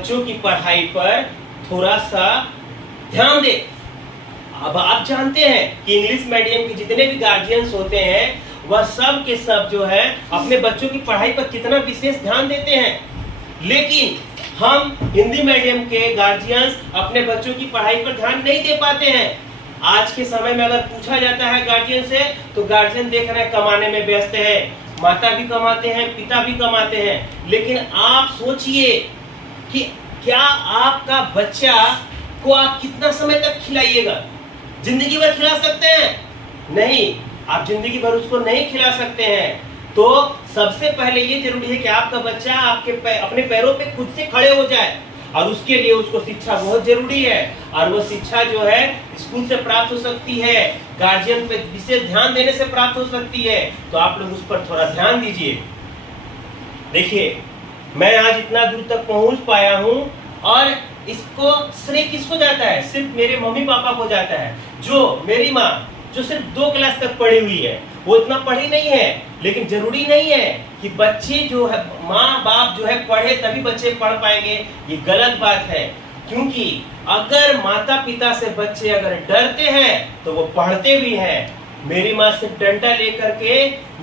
बच्चों की पढ़ाई पर थोड़ा सा ध्यान दे। अब आप जानते हैं कि इंग्लिश मीडियम के जितने भी गार्जियंस होते हैं वह सब के सब जो है अपने बच्चों की पढ़ाई पर कितना विशेष ध्यान देते हैं, लेकिन हम हिंदी मीडियम के गार्जियंस अपने बच्चों की पढ़ाई पर ध्यान नहीं दे पाते हैं। आज के समय में अगर पूछा जाता है गार्जियन से तो गार्जियन देख रहे हैं कमाने में व्यस्त है, माता भी कमाते हैं पिता भी कमाते हैं, लेकिन आप सोचिए कि क्या आपका बच्चा को आप कितना समय तक खिलाइएगा? जिंदगी भर खिला सकते हैं? नहीं, आप जिंदगी भर उसको नहीं खिला सकते हैं। तो सबसे पहले ये जरूरी है कि आपका बच्चा अपने पैरों पे खुद से खड़े हो जाए, और उसके लिए उसको शिक्षा बहुत जरूरी है। और वो शिक्षा जो है स्कूल से प्राप्त हो सकती है, गार्जियन पे विशेष ध्यान देने से प्राप्त हो सकती है। तो आप लोग उस पर थोड़ा ध्यान दीजिए। देखिए, मैं आज इतना दूर तक पहुंच पाया हूं, और इसको श्रेय किसको जाता है? सिर्फ मेरे मम्मी पापा को जाता है। जो मेरी माँ जो सिर्फ 2 क्लास तक पढ़ी हुई है, वो इतना पढ़ी नहीं है, लेकिन जरूरी नहीं है कि बच्चे जो है माँ बाप जो है पढ़े तभी बच्चे पढ़ पाएंगे। ये गलत बात है, क्योंकि अगर माता पिता से बच्चे अगर डरते हैं तो वो पढ़ते भी हैं। मेरी माँ सिर्फ डंडा लेकर के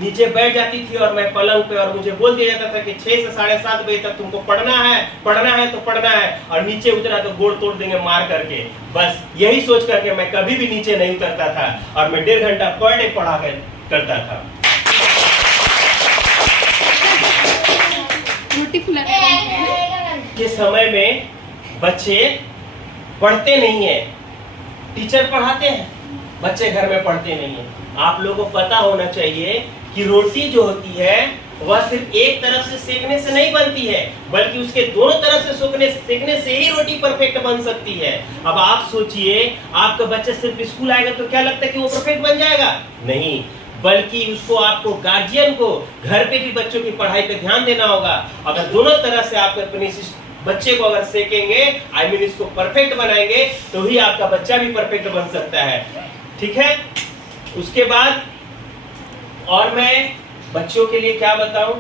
नीचे बैठ जाती थी और मैं पलंग पे, और मुझे बोल दिया जाता था कि 6 से 7:30 बजे तक तुमको पढ़ना है तो पढ़ना है, और नीचे उतरा तो गोड़ तोड़ देंगे मार करके। बस यही सोच करके मैं कभी भी नीचे नहीं उतरता था, और मैं 1.5 घंटा पर डे पढ़ा करता था। के समय में बच्चे पढ़ते नहीं है, टीचर पढ़ाते हैं, बच्चे घर में पढ़ते नहीं है। आप लोगों को पता होना चाहिए कि रोटी जो होती है वह सिर्फ एक तरफ से सेकने से नहीं बनती है, बल्कि उसके दोनों तरफ से सेकने से ही रोटी परफेक्ट बन सकती है। अब आप सोचिए, आपका बच्चा सिर्फ स्कूल आएगा तो क्या लगता है कि वो परफेक्ट बन जाएगा? नहीं, बल्कि उसको आपको गार्जियन को घर पे भी बच्चों की पढ़ाई पे ध्यान देना होगा। अगर दोनों तरह से आप अपने बच्चे को अगर सेकेंगे, इसको परफेक्ट बनाएंगे, तो ही आपका बच्चा भी परफेक्ट बन सकता है। ठीक है? उसके बाद और मैं बच्चों के लिए क्या बताऊं?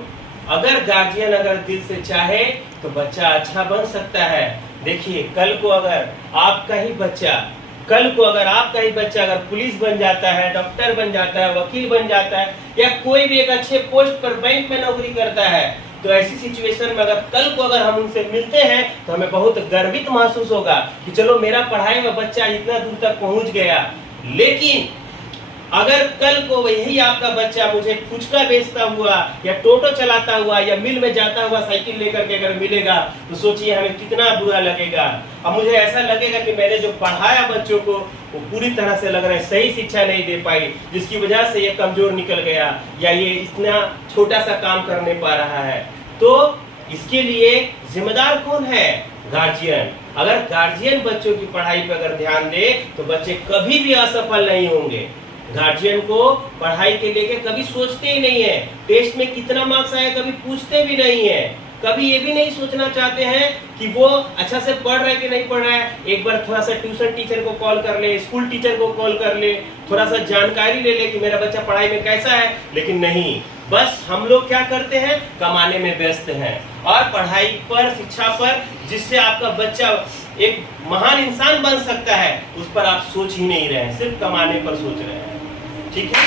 अगर गार्जियन अगर दिल से चाहे तो बच्चा अच्छा बन सकता है। देखिए, कल को अगर आपका ही बच्चा अगर पुलिस बन जाता है, डॉक्टर बन जाता है, वकील बन जाता है, या कोई भी एक अच्छे पोस्ट पर बैंक में नौकरी करता है, तो ऐसी सिचुएशन में अगर कल को अगर हम उनसे मिलते हैं तो हमें बहुत गर्वित महसूस होगा कि चलो मेरा पढ़ाई में बच्चा इतना दूर तक पहुंच गया। लेकिन अगर कल को वही आपका बच्चा मुझे फुचका बेचता हुआ या टोटो चलाता हुआ या मिल में जाता हुआ साइकिल लेकर के अगर मिलेगा, तो सोचिए हमें कितना बुरा लगेगा। अब मुझे ऐसा लगेगा कि मैंने जो पढ़ाया बच्चों को वो पूरी तरह से लग रहा है सही शिक्षा नहीं दे पाई, जिसकी वजह से ये कमजोर निकल गया, या ये इतना छोटा सा काम कर नहीं पा रहा है। तो इसके लिए जिम्मेदार कौन है? गार्जियन। अगर गार्जियन बच्चों की पढ़ाई पर अगर ध्यान दे तो बच्चे कभी भी असफल नहीं होंगे। गार्जियन को पढ़ाई के लेके कभी सोचते ही नहीं है, टेस्ट में कितना मार्क्स आया कभी पूछते भी नहीं है, कभी ये भी नहीं सोचना चाहते हैं कि वो अच्छा से पढ़ रहा है कि नहीं पढ़ रहा है। एक बार थोड़ा सा ट्यूशन टीचर को कॉल कर ले, स्कूल टीचर को कॉल कर ले, थोड़ा सा जानकारी ले ले कि मेरा बच्चा पढ़ाई में कैसा है। लेकिन नहीं, बस हम लोग क्या करते हैं, कमाने में व्यस्त हैं, और पढ़ाई पर, शिक्षा पर, जिससे आपका बच्चा एक महान इंसान बन सकता है, उस पर आप सोच ही नहीं रहे हैं, सिर्फ कमाने पर सोच रहे हैं। ठीक है?